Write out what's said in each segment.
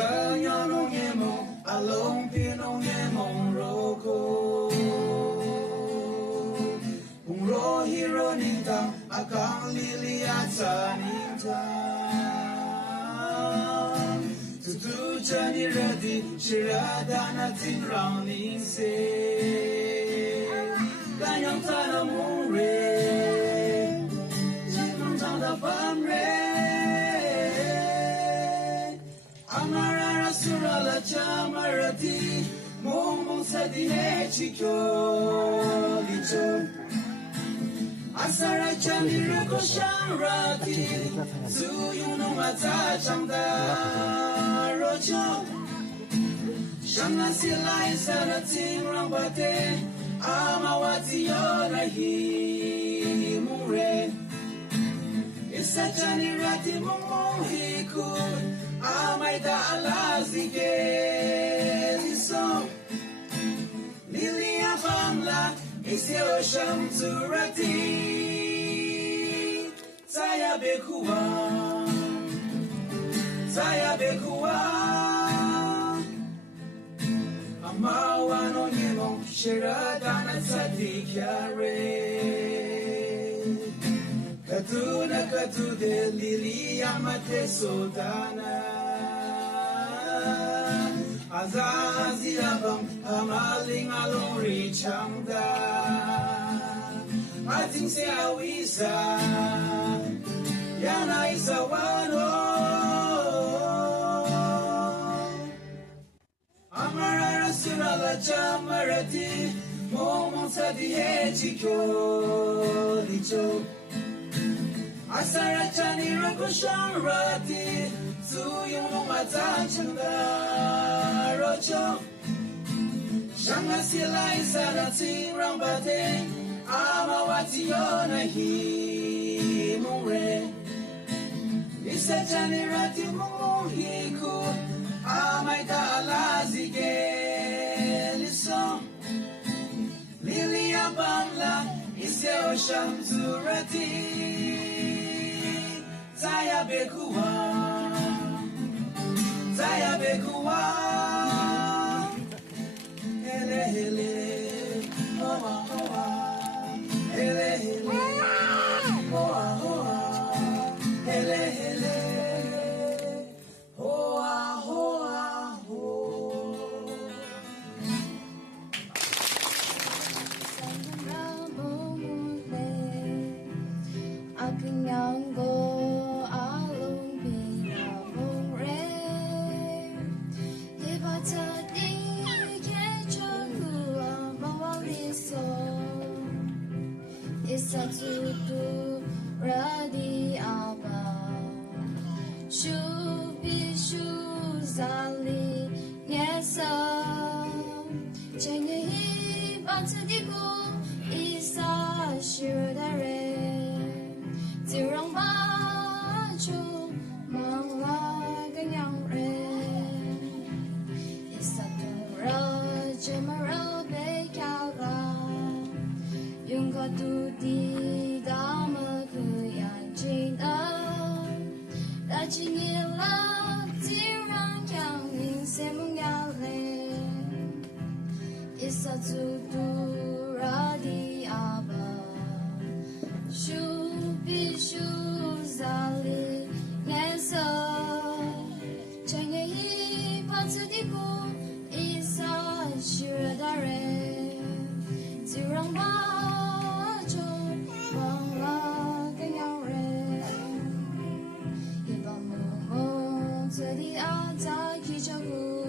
Kanyanongemo, alongpinongemo roko. Ungro hiro ninta, akang liliata ninta. Tutu jani radi, shiradana tingrang ningse. Kanyang tana mungre, jimang tanda pamre. Amarara surala chamarati, Mungmung sadi hechikyo licho. Asara chani ruko shangrati, Zuyunu mata changda rocho. Shanga silai sana tingrang bate, Amawati yonahi mure. Isa chani rati mungmung hikut, Amaida alazike liso. Lilia bamla, Iseo Shümtsurüti. Saya bekuwa, saya bekuwa. Amawa no nyemo, shiradana tadikyare. Katuna katude lilia mate sodana. Azazi abang amaling alori changda. Ating se awisa, yana isa wano. Amarara surala chamarati, Mungmung sadi hechikyo licho. Asara chani roko shangrati, Zuyunu mata changda rocho. Shanga silai sana tingrang bate, Amawati yonahi mure. Isa chani rati mungmung hiku, Amaida alazige liso. Lilia bamla, Iseo Shümtsurüti. Saya bekuwa, saya bekuwa. Hele hele, hoa hoa. Hele hele, hoa hoa. Hele hele, hoa hoa ho. Aking yango alung pinamong re. Ibata di kechongu amawaliso. Isa tutu radi aba. Shubi shuzali nyesa. Chenye ibata diku isa shudare. Tirang ba chu mang la ganyang re. Isa tura jemara be kara. Yung katuti dama kuyan jina. Da jingila tirang kyang ning semung yale. Isa tutura di aba. Shubi shuzali nyesa. Chenge hi patsu diku isa shiradare. Tirang ba cho wang la ganyang re. Iba mungmung tadi ata kichagu.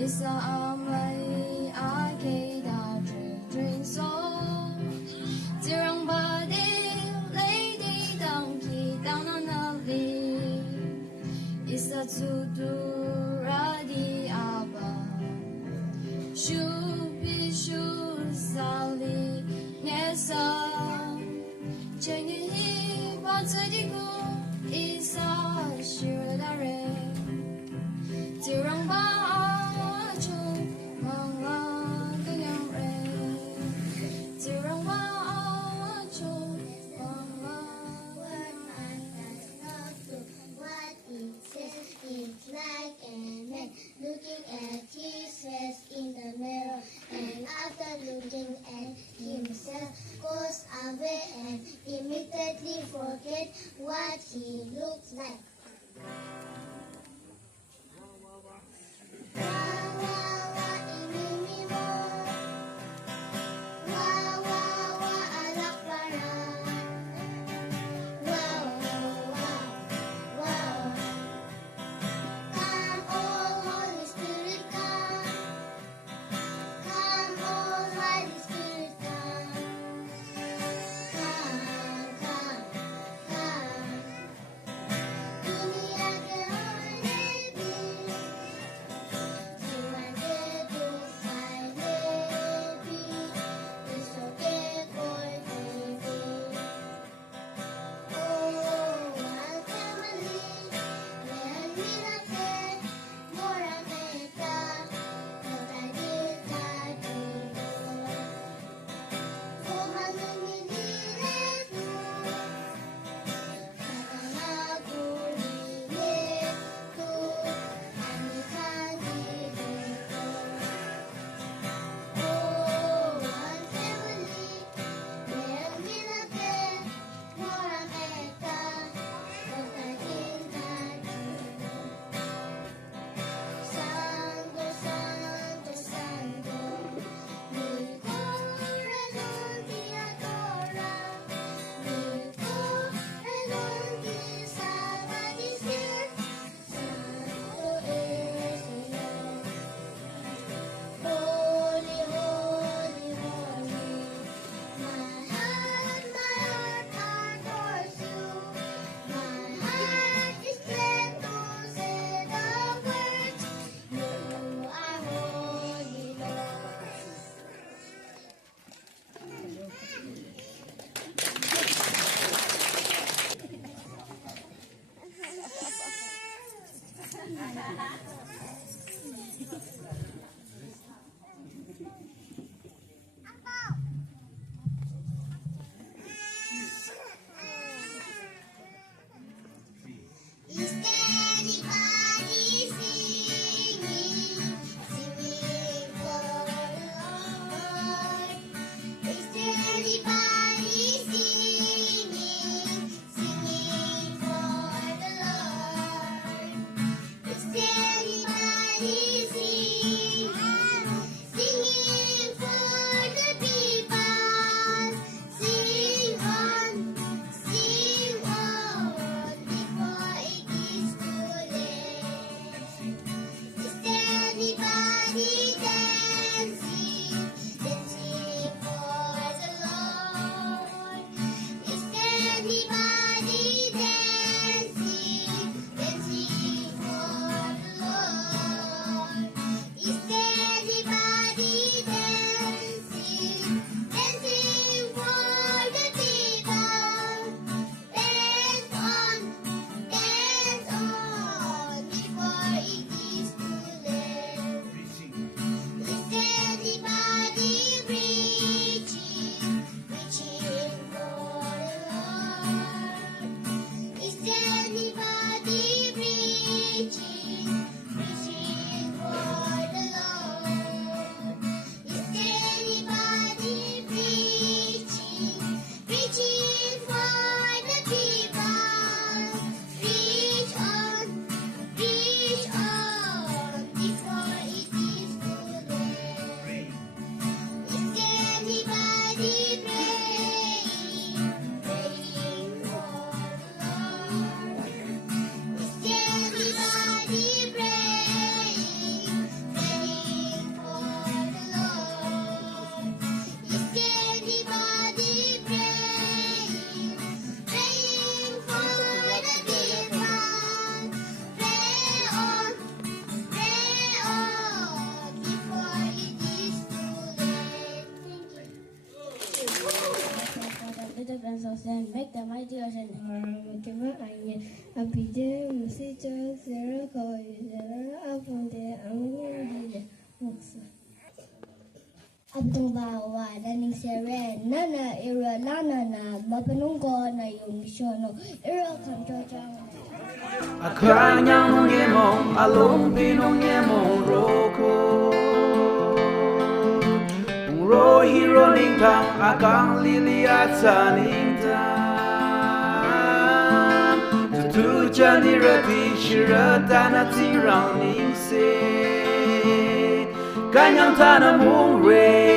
Isa amai ake da drink drink so. Tirang ba di lady dang and make the mighty ocean. A bidder, Musita, Zero, up on the Abdullah, Learning Seren, Nana, Era, Lana, Mapanungo, Nayum, Shono, Era, Control. Akanyang yemong along pinong yemong roko Ro hero ning tang akang lili at sa ning tang Thüpcheh ni rati shirata na tirang ning se Kanyang tanamong re